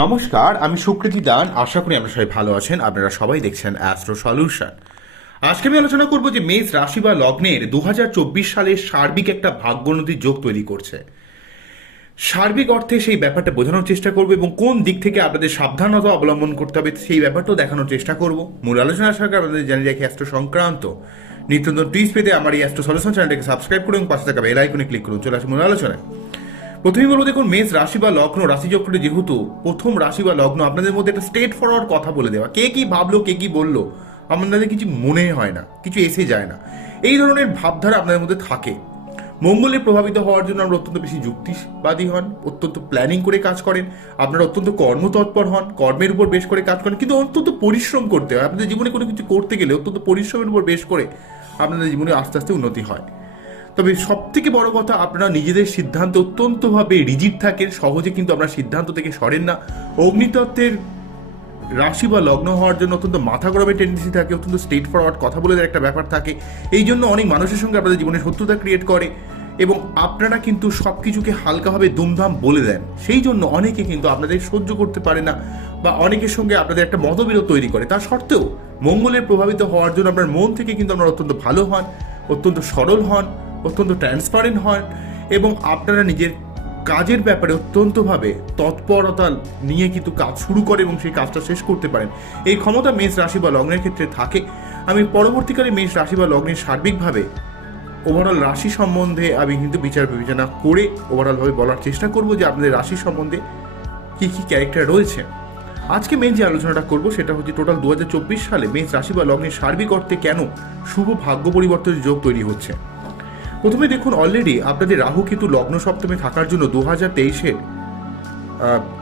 নমস্কার, আমি সুকৃতি দান। আশা করি আপনারা সবাই ভালো আছেন। আপনারা সবাই দেখছেন অ্যাস্ট্রো সলিউশন আজকে আমি আলোচনা করব যে মেষ রাশি বা লগ্নের দু সালে সার্বিক একটা ভাগ্য ভাগ্যোন্নতির যোগ তৈরি করছে। সার্বিক অর্থে সেই ব্যাপারটা বোঝানোর চেষ্টা করব এবং কোন দিক থেকে আপনাদের সাবধানতা অবলম্বন করতে হবে সেই ব্যাপারটাও দেখানোর চেষ্টা করব। মূল আলোচনা আগে আপনাদের জানিয়ে রাখি অ্যাস্ট্রো সংক্রান্ত। নিত্য নতুন টিপস পেতে আমার এই অ্যাস্ট্রো সলিউশন চ্যানেলটাকে সাবস্ক্রাইব করুন পাশে থাকা বেল আইকনে ক্লিক করুন। চলে আসুন মূল আলোচনায়। প্রথমেই বলব দেখুন, মেষ রাশি বা লগ্ন, রাশিচক্রে যেহেতু প্রথম রাশি বা লগ্ন, আপনাদের মধ্যে একটা স্ট্রেট ফরওয়ার্ড কথা বলে দেওয়া। কে কি ভাবলো, কে কি বলল, আপনাদের কিছু মনে হয় না, কিছু এসে যায় না। এই ধরনের ভাবধারা আপনাদের মধ্যে থাকে। মঙ্গলে প্রভাবিত হওয়ার জন্য আমরা অত্যন্ত বেশি যুক্তিবাদী হন, অত্যন্ত প্ল্যানিং করে কাজ করেন, আপনারা অত্যন্ত কর্মতৎপর হন, কর্মের উপর বেশ করে কাজ করেন, কিন্তু অত্যন্ত পরিশ্রম করতে হয়। আপনাদের জীবনে কোনো কিছু করতে গেলে অত্যন্ত পরিশ্রমের উপর বেশ করে আপনাদের জীবনে আস্তে আস্তে উন্নতি হয়। তবে সব থেকে বড় কথা, আপনারা নিজেদের সিদ্ধান্ত অত্যন্তভাবে রিজিট থাকেন, সহজে কিন্তু আপনারা সিদ্ধান্ত থেকে সরেন না। অগ্নিতত্ত্বের রাশি বা লগ্ন হওয়ার জন্য অত্যন্ত মাথা গরমের টেন্ডেন্সি থাকে, অত্যন্ত স্ট্রেট ফরওয়ার্ড কথা বলে একটা ব্যাপার থাকে। এই জন্য অনেক মানুষের সঙ্গে আপনাদের জীবনে শত্রুতা ক্রিয়েট করে এবং আপনারা কিন্তু সব কিছুকে হালকাভাবে দুমধাম বলে দেন। সেই জন্য অনেকে কিন্তু আপনাদের সহ্য করতে পারে না বা অনেকের সঙ্গে আপনাদের একটা মতবিরোধ তৈরি করে। তা সত্ত্বেও মঙ্গলের প্রভাবিত হওয়ার জন্য আপনার মন থেকে কিন্তু আপনারা অত্যন্ত ভালো হন, অত্যন্ত সরল হন অত্যন্ত ট্রান্সপারেন্ট হন এবং আপনারা নিজের কাজের ব্যাপারে অত্যন্তভাবে তৎপরতা নিয়ে কিন্তু কাজ শুরু করে এবং সেই কাজটা শেষ করতে পারেন। এই ক্ষমতা মেষ রাশি বা লগ্নের ক্ষেত্রে থাকে। আমি পরবর্তীকালে মেষ রাশি বা লগ্নের সার্বিকভাবে ওভারঅল রাশি সম্বন্ধে আমি কিন্তু বিচার বিবেচনা করে ওভারঅলভাবে বলার চেষ্টা করব যে আপনাদের রাশি সম্বন্ধে কী কী ক্যারেক্টার রয়েছে। আজকে মেন যে আলোচনাটা করব সেটা হচ্ছে টোটাল দু হাজার চব্বিশ সালে মেষ রাশি বা লগ্নের সার্বিক অর্থে কেন শুভ ভাগ্য পরিবর্তনের যোগ তৈরি হচ্ছে। প্রথমে দেখুন অলরেডি আপনাদের রাহু কেতু লগ্ন সপ্তমে থাকার জন্য দু হাজার তেইশের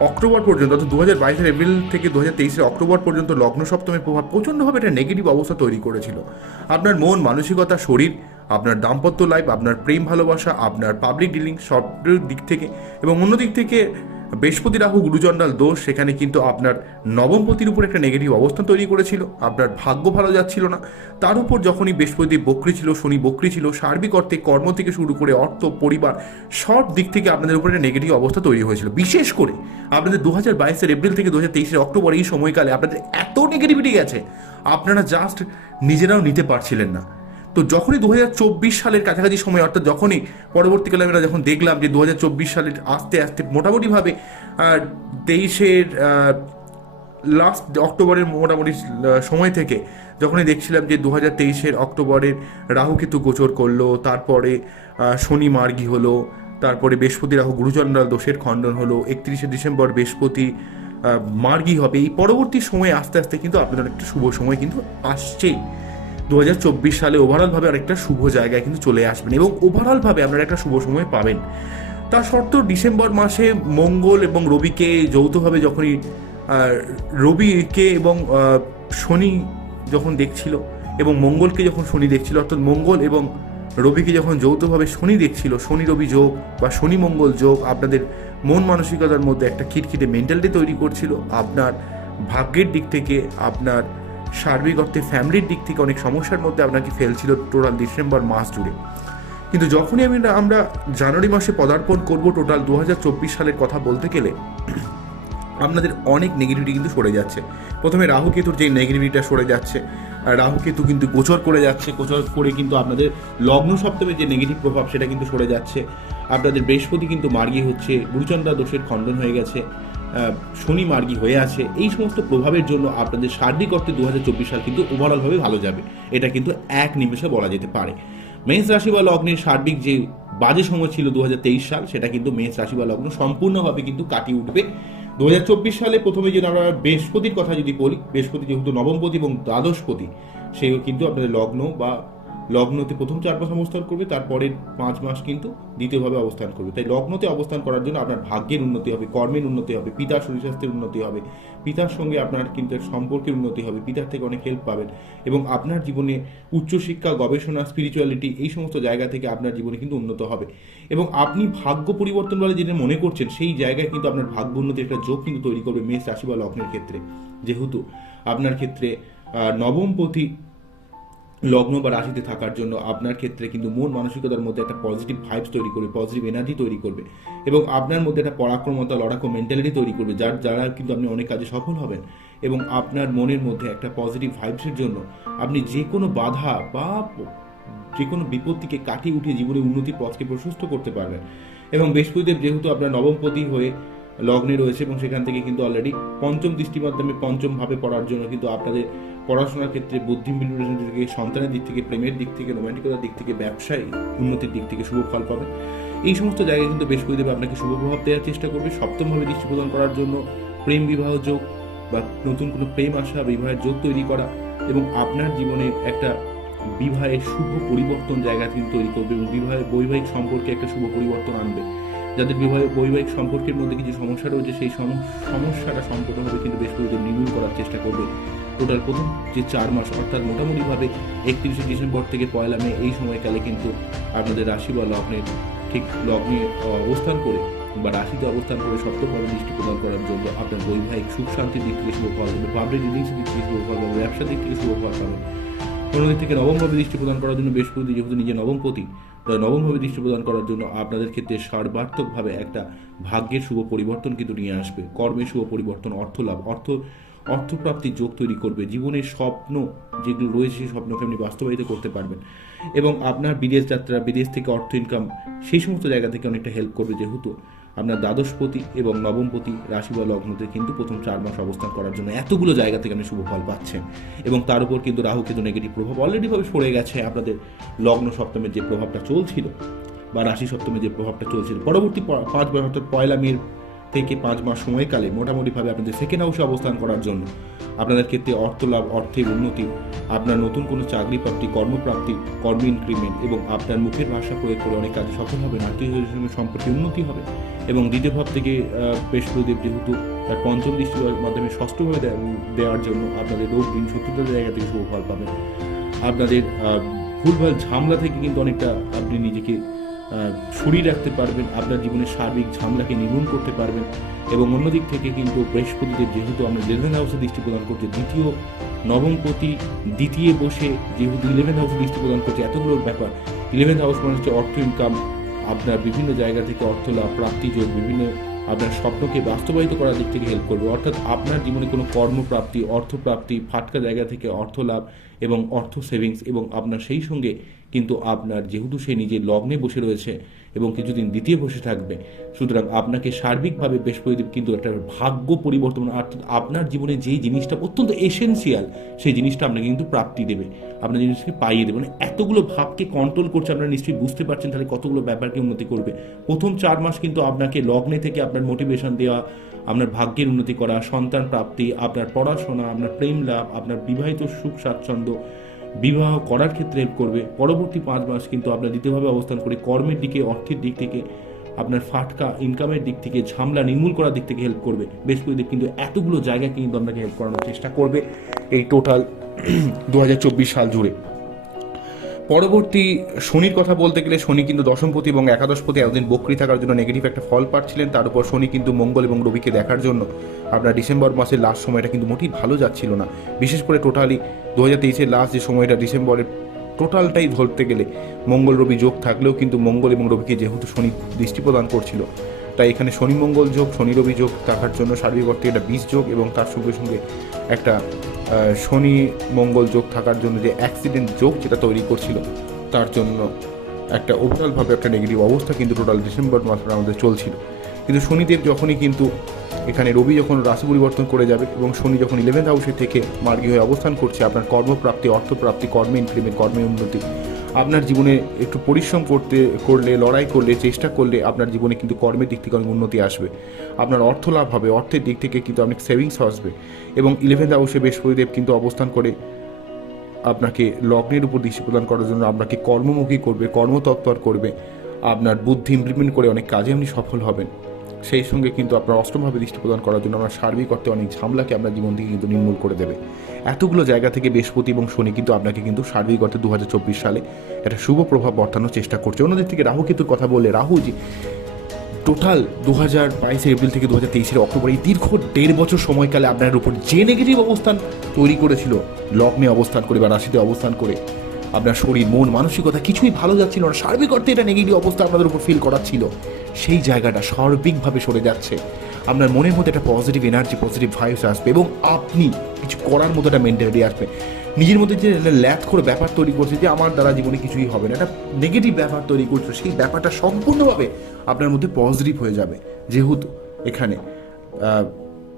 অক্টোবর পর্যন্ত অর্থাৎ দু হাজার বাইশের এপ্রিল থেকে দু হাজার তেইশের অক্টোবর পর্যন্ত লগ্ন সপ্তমের প্রভাব প্রচণ্ডভাবে একটা নেগেটিভ অবস্থা তৈরি করেছিল। আপনার মন, মানসিকতা, শরীর, আপনার দাম্পত্য লাইফ আপনার প্রেম ভালোবাসা, আপনার পাবলিক ডিলিং সব দিক থেকে এবং অন্য দিক থেকে বৃহস্পতি রাহু গুরুচণ্ডাল দোষ, সেখানে কিন্তু আপনার নবমপতির উপর একটা নেগেটিভ অবস্থান তৈরি করেছিল। আপনার ভাগ্য ভালো যাচ্ছিল না। তার উপর যখনই বৃহস্পতি বক্রি ছিল, শনি বক্রি ছিল, সার্বিক অর্থে কর্ম থেকে শুরু করে অর্থ, পরিবার, সব দিক থেকে আপনাদের উপর একটা নেগেটিভ অবস্থা তৈরি হয়েছিল। বিশেষ করে আপনাদের দু হাজার বাইশের এপ্রিল থেকে দু হাজার তেইশের অক্টোবর এই সময়কালে আপনাদের এত নেগেটিভিটি গেছে, আপনারা জাস্ট নিজেরাও নিতে পারছিলেন না। তো যখনই দু হাজার চব্বিশ সালের কাছাকাছি সময়, অর্থাৎ যখনই পরবর্তীকালে আমরা যখন দেখলাম যে দু হাজার চব্বিশ সালের আস্তে আস্তে মোটামুটিভাবে তেইশের লাস্ট অক্টোবরের মোটামুটি সময় থেকে যখনই দেখছিলাম যে দু হাজার তেইশের অক্টোবরের রাহুকেতু গোচর করল, তারপরে শনি মার্গী হলো, তারপরে বৃহস্পতি রাহু গুরুচন্দ্রাল দোষের খণ্ডন হলো, একত্রিশে ডিসেম্বর বৃহস্পতি মার্গী হবে। এই পরবর্তী সময়ে আস্তে আস্তে কিন্তু আপনাদের একটা শুভ সময় কিন্তু আসছেই। দু হাজার চব্বিশ সালে ওভারঅলভাবে আরেকটা শুভ জায়গায় কিন্তু চলে আসবেন এবং ওভারঅলভাবে আপনারা একটা শুভ সময় পাবেন। তা সত্ত্বেও ডিসেম্বর মাসে মঙ্গল এবং রবিকে যৌথভাবে যখনই রবিকে এবং শনি যখন দেখছিল এবং মঙ্গলকে যখন শনি দেখছিল, অর্থাৎ মঙ্গল এবং রবিকে যখন যৌথভাবে শনি দেখছিল, শনি রবি যোগ বা শনি মঙ্গল যোগ আপনাদের মন মানসিকতার মধ্যে একটা খিটখিটে মেন্টালিটি তৈরি করছিল। আপনার ভাগ্যের দিক থেকে আপনার সার্বিক অর্থে ফ্যামিলির দিক থেকে অনেক সমস্যার মধ্যে আপনাকে ফেলছিল টোটাল ডিসেম্বর মাস জুড়ে। কিন্তু যখনই আমি আমরা জানুয়ারি মাসে পদার্পণ করব টোটাল দু হাজার চব্বিশ সালের কথা বলতে গেলে, আপনাদের অনেক নেগেটিভিটি কিন্তু সরে যাচ্ছে। প্রথমে রাহু কেতুর যে নেগেটিভিটিটা সরে যাচ্ছে, আর রাহু কেতু কিন্তু গোচর করে যাচ্ছে, গোচর করে কিন্তু আপনাদের লগ্ন সপ্তমে যে নেগেটিভ প্রভাব সেটা কিন্তু সরে যাচ্ছে। আপনাদের বৃহস্পতি কিন্তু মার্গী হচ্ছে, গুরুচন্দ্রা দোষের খণ্ডন হয়ে গেছে। শনি মার্গী হয়ে আছে, এই সমস্ত প্রভাবের জন্য আপনাদের সার্বিক অর্থে দুহাজার চব্বিশ সাল কিন্তু ওভারঅলভাবে ভালো যাবে। এটা কিন্তু এক নিমেষে বলা যেতে পারে। মেষ রাশি বা লগ্নের সার্বিক যে বাজে সময় ছিল দু হাজার তেইশ সাল, সেটা কিন্তু মেষ রাশি বা লগ্ন সম্পূর্ণভাবে কিন্তু কাটিয়ে উঠবে। দু হাজার চব্বিশ সালে প্রথমে যদি আমরা বৃহস্পতির কথা যদি বলি, বৃহস্পতি যেহেতু নবমপতি এবং দ্বাদশপতি সে কিন্তু আপনাদের লগ্ন বা লগ্নতে প্রথম চার মাস অবস্থান করবে, তারপরের পাঁচ মাস কিন্তু দ্বিতীয়ভাবে অবস্থান করবে। তাই লগ্নতে অবস্থান করার জন্য আপনার ভাগ্যের উন্নতি হবে, কর্মের উন্নতি হবে, পিতার শরীর স্বাস্থ্যের উন্নতি হবে, পিতার সঙ্গে আপনার কিন্তু সম্পর্কের উন্নতি হবে, পিতার থেকে অনেক হেল্প পাবেন এবং আপনার জীবনে উচ্চশিক্ষা, গবেষণা স্পিরিচুয়ালিটি এই সমস্ত জায়গা থেকে আপনার জীবনে কিন্তু উন্নত হবে। এবং আপনি ভাগ্য পরিবর্তন বলে যেটা মনে করছেন, সেই জায়গায় কিন্তু আপনার ভাগ্য উন্নতির একটা যোগ কিন্তু তৈরি করবে মেষ রাশি বা লগ্নের ক্ষেত্রে। যেহেতু আপনার ক্ষেত্রে নবমপতি লগ্ন বা রাশিতে থাকার জন্য আপনার ক্ষেত্রে কিন্তু মন মানসিকতার মধ্যে একটা পজিটিভ ভাইবস তৈরি করবে পজিটিভ এনার্জি তৈরি করবে এবং আপনার মধ্যে একটা পরাক্রমতা, লড়াকু মেন্টালিটি তৈরি করবে যার, যারা কিন্তু আপনি অনেক কাজে সফল হবেন এবং আপনার মনের মধ্যে একটা পজিটিভ ভাইবসের জন্য আপনি যে কোনো বাধা বা যে কোনো বিপত্তিকে কাটিয়ে উঠিয়ে জীবনের উন্নতি পথকে প্রশস্ত করতে পারবেন এবং বৃহস্পতিদেব যেহেতু আপনার নবমপতি হয়ে লগ্নে রয়েছে এবং সেখান থেকে কিন্তু অলরেডি পঞ্চম দৃষ্টির মাধ্যমে পঞ্চম ভাবে পড়ার জন্য কিন্তু আপনাদের পড়াশোনার ক্ষেত্রে বুদ্ধি থেকে, সন্তানের দিক থেকে, প্রেমের দিক থেকে, রোমান্টিকতার দিক থেকে, ব্যবসায়ী, উন্নতির দিক থেকে শুভ ফল পাবেন এই সমস্ত জায়গায় কিন্তু বৃহস্পতিদেব আপনাকে শুভ প্রভাব দেওয়ার চেষ্টা করবে। সপ্তমভাবে দৃষ্টি প্রদান করার জন্য প্রেম বিবাহ যোগ বা নতুন কোনো প্রেম আসা বিবাহের যোগ তৈরি করা এবং আপনার জীবনে একটা বিবাহের শুভ পরিবর্তন জায়গা কিন্তু তৈরি করবে এবং বিবাহের বৈবাহিক সম্পর্কে একটা শুভ পরিবর্তন আনবে। যাদের বিবাহ বৈবাহিক সম্পর্কের মধ্যে কিছু সমস্যা রয়েছে, সেই সম- সমস্যাটা সম্পূর্ণভাবে কিন্তু বৃহস্পতিদেব নির্মূল করার চেষ্টা করবে। টোটাল প্রথম যে চার মাস, অর্থাৎ মোটামুটিভাবে একত্রিশে ডিসেম্বর থেকে পয়লা মে এই সময়কালে কিন্তু আপনাদের রাশি বা লগ্নের ঠিক লগ্নে অবস্থান করে বা রাশিতে অবস্থান করে সপ্তমভাবে দৃষ্টি প্রদান করার জন্য আপনার বৈবাহিক সুখ শান্তির দিক থেকে শুভ ফল পাবে পাবলিক রিলিংসের দিক থেকে শুভ ফল পাবে ব্যবসার দিক থেকে শুভ ফল পাবে অন্যদিক থেকে নবমভাবে দৃষ্টি প্রদান করার জন্য বৃহস্পতি যেহেতু নিজে নবমপতি তাই নবমভাবে দৃষ্টি প্রদান করার জন্য আপনাদের ক্ষেত্রে সর্বার্থকভাবে একটা ভাগ্যের শুভ পরিবর্তন কিন্তু নিয়ে আসবে। কর্মের শুভ পরিবর্তন অর্থ লাভ অর্থ অর্থপ্রাপ্তির যোগ তৈরি করবে। জীবনের স্বপ্ন যেগুলো রয়েছে, সেই স্বপ্নকে আপনি বাস্তবায়িত করতে পারবেন। এবং আপনার বিদেশ যাত্রা, বিদেশ থেকে অর্থ ইনকাম সেই সমস্ত জায়গা থেকে অনেকটা হেল্প করবে যেহেতু আপনার দ্বাদশপতি এবং নবমপতি রাশি বা লগ্নতে কিন্তু প্রথম চার মাস অবস্থান করার জন্য এতগুলো জায়গা থেকে আপনি শুভ ফল পাচ্ছেন। এবং তার উপর কিন্তু রাহু কিন্তু নেগেটিভ প্রভাব অলরেডিভাবে সরে গেছে। আপনাদের লগ্ন সপ্তমের যে প্রভাবটা চলছিল বা রাশি সপ্তমের যে প্রভাবটা চলছিল, পরবর্তী পাঁচ বছর অর্থাৎ পয়লা মের থেকে পাঁচ মাস সময়কালে মোটামুটিভাবে আপনাদের সেকেন্ড হাউসে অবস্থান করার জন্য আপনাদের ক্ষেত্রে অর্থ লাভ, অর্থের উন্নতি, আপনার নতুন কোনো চাকরি প্রাপ্তি, কর্মপ্রাপ্তি, কর্ম ইনক্রিমেন্ট এবং আপনার মুখের ভাষা প্রয়োগ করে অনেক কাজে সফল হবেন। আত্মীয় সঙ্গে সম্পর্কে উন্নতি হবে এবং দ্বিতীয় ভাব থেকে বৃহস্পতিদেব যেহেতু তার পঞ্চম দৃষ্টির মাধ্যমে ষষ্ঠভাবে দেওয়ার জন্য আপনাদের রোগ, দিন শত্রুতার জায়গা থেকে শুভ ফল পাবেন। আপনাদের ভুলভাল ঝামলা থেকে কিন্তু অনেকটা আপনি নিজেকে আহ, রাখতে পারবেন আপনার জীবনের সার্বিক ঝামলাকে নির্মূল করতে পারবেন এবং অন্যদিক থেকে কিন্তু বৃহস্পতিদেব যেহেতু আমরা ইলেভেন হাউসে দৃষ্টি প্রদান করছে দ্বিতীয় নবমপতি দ্বিতীয় বসে যেহেতু ইলেভেন হাউসে দৃষ্টি প্রদান করছে এতগুলো ব্যাপার। ইলেভেন হাউস মানে হচ্ছে অর্থ ইনকাম আপনার বিভিন্ন জায়গা থেকে অর্থ লাভ প্রাপ্তি যোগ বিভিন্ন আপনার স্বপ্নকে বাস্তবায়িত করার দিক থেকে হেল্প করবে। অর্থাৎ আপনার জীবনে কোনো কর্মপ্রাপ্তি অর্থপ্রাপ্তি ফাটকা জায়গা থেকে অর্থ লাভ এবং অর্থ সেভিংস এবং আপনার সেই সঙ্গে কিন্তু আপনার যেহেতু সে নিজের লগ্নে বসে রয়েছে এবং কিছুদিন দ্বিতীয় বসে থাকবে, সুতরাং আপনাকে সার্বিকভাবে বৃহস্পতিদেব কিন্তু একটা ভাগ্য পরিবর্তন অর্থাৎ আপনার জীবনে যেই জিনিসটা অত্যন্ত এসেন্সিয়াল সেই জিনিসটা আপনাকে কিন্তু প্রাপ্তি দেবে। আপনার জিনিসকে পাইয়ে দেবে। মানে এতগুলো ভাবকে কন্ট্রোল করছে আপনারা নিশ্চয়ই বুঝতে পারছেন তাহলে কতগুলো ব্যাপারকে উন্নতি করবে। প্রথম চার মাস কিন্তু আপনাকে লগ্নে থেকে আপনার মোটিভেশন দেওয়া, আপনার ভাগ্যের উন্নতি করা, সন্তান প্রাপ্তি, আপনার পড়াশোনা, আপনার প্রেম লাভ, আপনার বিবাহিত সুখ, স্বাচ্ছন্দ্য বিবাহ করার ক্ষেত্রে হেল্প করবে। পরবর্তী পাঁচ মাস কিন্তু আপনার দ্বিতীয়ভাবে অবস্থান করে কর্মের দিকে, অর্থের দিক থেকে, আপনার ফাটকা ইনকামের দিক থেকে, ঝামলা নির্মূল করার দিক থেকে হেল্প করবে। বৃহস্পতিদেব কিন্তু এতগুলো জায়গায় কিন্তু আপনাকে হেল্প করানোর চেষ্টা করবে। এই টোটাল দু হাজার চব্বিশ সাল জুড়ে। পরবর্তী শনির কথা বলতে গেলে শনি কিন্তু দশমপতি এবং একাদশপতি এতদিন বকরি থাকার জন্য নেগেটিভ একটা ফল পাচ্ছিলেন। তার উপর শনি কিন্তু মঙ্গল এবং রবিকে দেখার জন্য আপনার ডিসেম্বর মাসের লাস্ট সময়টা কিন্তু মোটেই ভালো যাচ্ছিল না। বিশেষ করে টোটালি দু হাজার তেইশের লাস্ট যে সময়টা ডিসেম্বরের টোটালটাই ধরতে গেলে মঙ্গল, রবি যোগ থাকলেও কিন্তু মঙ্গল এবং রবিকে যেহেতু শনি দৃষ্টি প্রদান করছিল, তাই এখানে শনি মঙ্গল যোগ, শনি, রবি যোগ থাকার জন্য সার্বিক অর্থে একটা বিষ যোগ এবং তার সঙ্গে সঙ্গে একটা শনি মঙ্গল যোগ থাকার জন্য যে অ্যাক্সিডেন্ট যোগ যেটা তৈরি করছিল, তার জন্য একটা ওভারঅলভাবে একটা নেগেটিভ অবস্থা কিন্তু টোটাল ডিসেম্বর মাস আমাদের চলছিল। কিন্তু শনিদেব যখনই কিন্তু এখানে রবি যখন রাশি পরিবর্তন করে যাবে এবং শনি যখন ইলেভেন্থ হাউসে থেকে মার্গী হয়ে অবস্থান করছে, আপনার কর্মপ্রাপ্তি, অর্থপ্রাপ্তি, কর্মে ইনক্রিমেন্ট কর্মে উন্নতি আপনার জীবনে একটু পরিশ্রম করতে, করলে, লড়াই করলে, চেষ্টা করলে আপনার জীবনে কিন্তু কর্মের দিক থেকে অনেক উন্নতি আসবে। আপনার অর্থ লাভ হবে, অর্থের দিক থেকে কিন্তু অনেক সেভিংস আসবে এবং ইলেভেন্থ হাউসে বৃহস্পতিদেব কিন্তু অবস্থান করে আপনাকে লগ্নের উপর দৃষ্টি প্রদান করার জন্য আপনাকে কর্মমুখী করবে, কর্মতৎপর করবে। আপনার বুদ্ধি ইমপ্লিমেন্ট করে অনেক কাজে আপনি সফল হবেন। সেই সঙ্গে কিন্তু আপনার অষ্টমভাবে দৃষ্টি প্রদান করার জন্য আপনার সার্বিক অর্থে অনেক ঝামলাকে আপনার জীবন থেকে কিন্তু নির্মূল করে দেবে। এতগুলো জায়গা থেকে বৃহস্পতি এবং শনি কিন্তু আপনাকে কিন্তু সার্বিক অর্থে দুহাজার চব্বিশ সালে একটা শুভ প্রভাব বর্তানোর চেষ্টা করছে। অন্যদিক থেকে রাহু কিন্তু কথা বললে রাহু যে টোটাল দু হাজার বাইশের এপ্রিল থেকে দু হাজার তেইশের অক্টোবর, এই দীর্ঘ দেড় বছর সময়কালে আপনার উপর যে নেগেটিভ অবস্থান তৈরি করেছিল, লগ্নে অবস্থান করে বা রাশিতে অবস্থান করে আপনার শরীর, মন, মানসিকতা কিছুই ভালো যাচ্ছিল না। সার্বিক অর্থে এটা নেগেটিভ অবস্থা আপনাদের উপর ফিল করাচ্ছিল। সেই জায়গাটা সার্বিকভাবে সরে যাচ্ছে। আপনার মনের মধ্যে একটা পজিটিভ এনার্জি পজিটিভ ভাইবস আসবে এবং আপনি কিছু করার মতো একটা মেন্টালিটি আসবে। নিজের মধ্যে যে ল্যাথ করে ব্যাপার তৈরি করছে যে আমার দ্বারা জীবনে কিছুই হবে না, একটা নেগেটিভ ব্যাপার তৈরি করছে, সেই ব্যাপারটা সম্পূর্ণভাবে আপনার মধ্যে পজিটিভ হয়ে যাবে। যেহেতু এখানে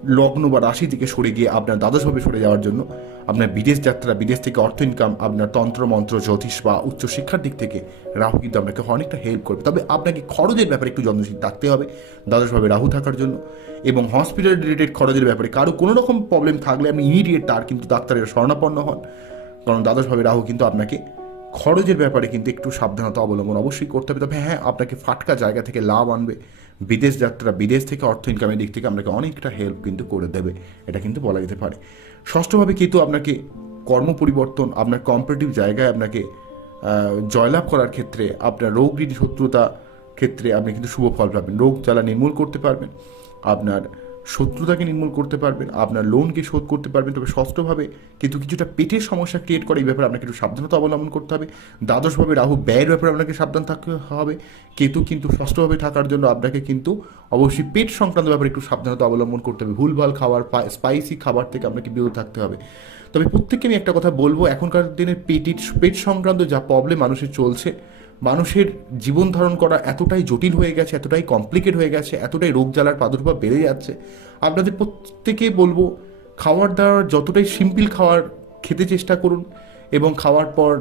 লগ্ন বা রাশি থেকে সরে গিয়ে আপনার দ্বাদশভাবে সরে যাওয়ার জন্য আপনার বিদেশ যাত্রা, বিদেশ থেকে অর্থ ইনকাম আপনার তন্ত্র, মন্ত্র, জ্যোতিষ বা উচ্চশিক্ষার দিক থেকে রাহু কিন্তু আপনাকে অনেকটা হেল্প করবে। তবে আপনাকে খরচের ব্যাপারে একটু যত্নশীল থাকতে হবে। দ্বাদশভাবে রাহু থাকার জন্য এবং হসপিটাল রিলেটেড খরচের ব্যাপারে কারও কোনো রকম প্রবলেম থাকলে আপনি ইমিডিয়েট তার কিন্তু ডাক্তারের শরণাপন্ন হন। কারণ দ্বাদশভাবে রাহু কিন্তু আপনাকে খরচের ব্যাপারে কিন্তু একটু সাবধানতা অবলম্বন অবশ্যই করতে হবে। তবে হ্যাঁ আপনাকে ফাটকা জায়গা থেকে লাভ আনবে। বিদেশ যাত্রা, বিদেশ থেকে অর্থ ইনকামের দিক থেকে আপনাকে অনেকটা হেল্প কিন্তু করে দেবে। এটা কিন্তু বলা যেতে পারে। ষষ্ঠভাবে কিন্তু আপনাকে কর্ম পরিবর্তন আপনার কম্পারেটিভ জায়গায় আপনাকে জয়লাভ করার ক্ষেত্রে, আপনার রোগ শত্রুতা ক্ষেত্রে আপনি কিন্তু শুভ ফল পাবেন। রোগ জ্বালা নির্মূল করতে পারবেন। আপনার শত্রুতাকে নির্মূল করতে পারবেন, আপনার লোনকে শোধ করতে পারবেন, তবে ষষ্ঠভাবে কিন্তু কিছুটা পেটের সমস্যা ক্রিয়েট করে এই ব্যাপারে আপনাকে একটু সাবধানতা অবলম্বন করতে হবে। দ্বাদশভাবে রাহু ব্যয়ের ব্যাপারে আপনাকে সাবধান থাকতে হবে। কেতু কিন্তু ষষ্ঠভাবে থাকার জন্য আপনাকে কিন্তু অবশ্যই পেট সংক্রান্ত ব্যাপারে একটু সাবধানতা অবলম্বন করতে হবে। ভুলভাল খাবার স্পাইসি খাবার থেকে আপনাকে বিরত থাকতে হবে। তবে প্রত্যেককে আমি একটা কথা বলব, এখনকার দিনে পেটির, পেট সংক্রান্ত যা প্রবলেম মানুষের চলছে মানুষের জীবন ধারণ করা এতটাই জটিল হয়ে গেছে, এতটাই কমপ্লিকেট হয়ে গেছে, এতটাই রোগ জ্বালার প্রাদুর্ভাব বেড়ে যাচ্ছে। আপনাদের প্রত্যেকে বলব, খাওয়ার দাওয়ার যতটাই সিম্পল খাওয়ার খেতে চেষ্টা করুন এবং খাওয়ার পর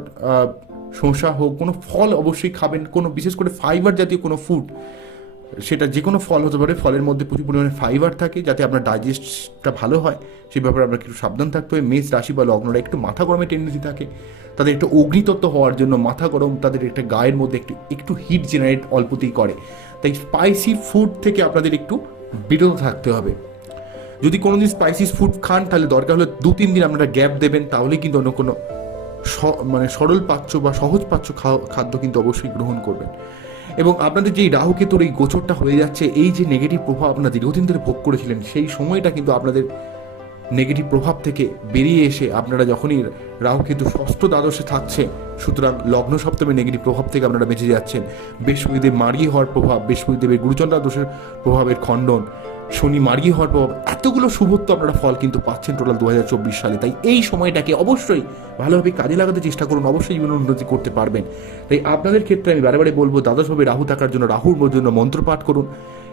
শসা হোক, কোনো ফল অবশ্যই খাবেন, কোনো বিশেষ করে ফাইবার জাতীয় কোনো ফুড সেটা যে কোনো ফল হতে পারে, ফলের মধ্যে প্রচুর পরিমাণে ফাইবার থাকে যাতে আপনার ডাইজেস্টটা ভালো হয়। সেই ব্যাপারে আপনাকে একটু সাবধান থাকতে হবে। মেষ রাশি বা লগ্নরা একটু মাথা গরমের টেন্ডেন্সি থাকে। তাদের একটু অগ্নিতত্ত্ব হওয়ার জন্য মাথা গরম তাদের একটা গায়ের মধ্যে একটু একটু হিট জেনারেট অল্পতেই করে। তাই স্পাইসি ফুড থেকে আপনাদের একটু বিরত থাকতে হবে। যদি কোনো দিন স্পাইসি ফুড খান, তাহলে দরকার হলে দু তিন দিন আপনারা গ্যাপ দেবেন তাহলে কিন্তু অন্য কোনো মানে সরল পাচ্য বা সহজ পাচ্য খাদ্য কিন্তু অবশ্যই গ্রহণ করবেন। এবং আপনাদের যেই রাহু কেতুর এই গোচরটা হয়ে যাচ্ছে, এই যে নেগেটিভ প্রভাব আপনারা দীর্ঘদিন ধরে ভোগ করেছিলেন, সেই সময়টা কিন্তু আপনাদের নেগেটিভ প্রভাব থেকে বেরিয়ে এসে আপনারা যখনই রাহু কেতু ষষ্ঠ দ্বাদশে থাকছে সুতরাং লগ্ন সপ্তমে নেগেটিভ প্রভাব থেকে আপনারা বেঁচে যাচ্ছেন। বৃহস্পতিদেব মার্গী হওয়ার প্রভাব, বৃহস্পতিদেবের গুরুচন্দ্রা দোষের প্রভাবের খণ্ডন, শনি মার্গী হওয়ার প্রভাব, এতগুলো শুভত্ব আপনারা ফল কিন্তু পাচ্ছেন টোটাল দু হাজার চব্বিশ সালে। তাই এই সময়টাকে অবশ্যই ভালোভাবে কাজে লাগাতে চেষ্টা করুন, অবশ্যই জীবনে উন্নতি করতে পারবেন। তাই আপনাদের ক্ষেত্রে আমি বারে বারে বলব দ্বাদশভাবে রাহু থাকার জন্য, রাহুর জন্য মন্ত্রপাঠ করুন।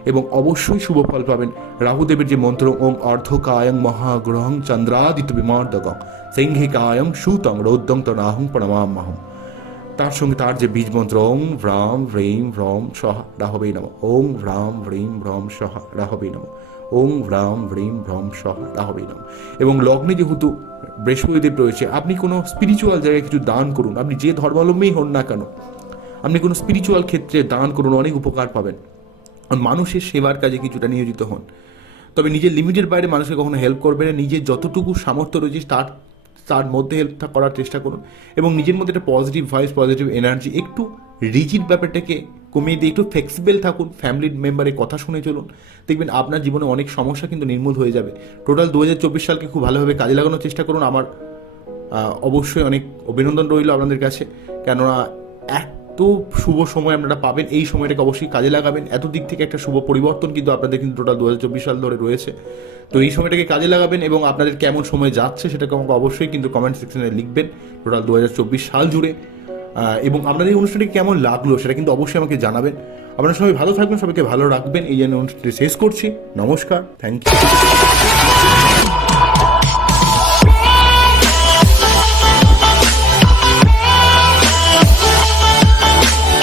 এবং অবশ্যই শুভ ফল পাবেন। রাহুদেবের যে মন্ত্র ওং অর্ধকায়ং মহাগ্রহং চন্দ্রাদিত্য বিমার্দকং সিংহিকায়ং সুতং রৌদ্যং তনাহং প্রণমামহম তার সঙ্গে তার যে বীজ মন্ত্র ওং ভ্রাম হ্রিম ভ্রম সহ রাহবে নম ওং ভ্রাম হ্রিম ভ্রম সহ রাহবে নম ওং ভ্রাম হ্রিম ভ্রম সহ রাহবে নম। এবং লগ্নে যেহেতু বৃহস্পতিদেব রয়েছে, আপনি কোনো স্পিরিচুয়াল জায়গায় কিছু দান করুন। আপনি যে ধর্মাবলম্বী হন না কেন, আপনি কোনো স্পিরিচুয়াল ক্ষেত্রে দান করুন, অনেক উপকার পাবেন। মানুষের সেবার কাজে কিছুটা নিয়োজিত হন। তবে নিজের লিমিটের বাইরে মানুষকে কখনো হেল্প করবে না। নিজের যতটুকু সামর্থ্য রয়েছে তার তার মধ্যে হেল্প করার চেষ্টা করুন এবং নিজের মধ্যে একটা পজিটিভ ভাইস পজিটিভ এনার্জি একটু রিজিড ব্যাপারটাকে কমিয়ে দিয়ে একটু ফ্লেক্সিবল থাকুন। ফ্যামিলির মেম্বারের কথা শুনে চলুন। দেখবেন আপনার জীবনে অনেক সমস্যা কিন্তু নির্মূল হয়ে যাবে। টোটাল দু হাজার চব্বিশ সালকে খুব ভালোভাবে কাজে লাগানোর চেষ্টা করুন। আমার অবশ্যই অনেক অভিনন্দন রইল আপনাদের কাছে। কেননা এত শুভ সময় আপনারা পাবেন, এই সময়টাকে অবশ্যই কাজে লাগাবেন। এত দিক থেকে একটা শুভ পরিবর্তন কিন্তু আপনাদের কিন্তু টোটাল দু হাজার চব্বিশ সাল ধরে রয়েছে। তো এই সময়টাকে কাজে লাগাবেন এবং আপনাদের কেমন সময় যাচ্ছে সেটাকে আমাকে অবশ্যই কিন্তু কমেন্ট সেকশনে লিখবেন, টোটাল দু হাজার চব্বিশ সাল জুড়ে। এবং আপনাদের এই অনুষ্ঠানটি কেমন লাগল সেটা কিন্তু অবশ্যই আমাকে জানাবেন। আপনারা সবাই ভালো থাকবেন, সবাইকে ভালো রাখবেন। এই জন্য অনুষ্ঠানটি শেষ করছি। নমস্কার থ্যাংক ইউ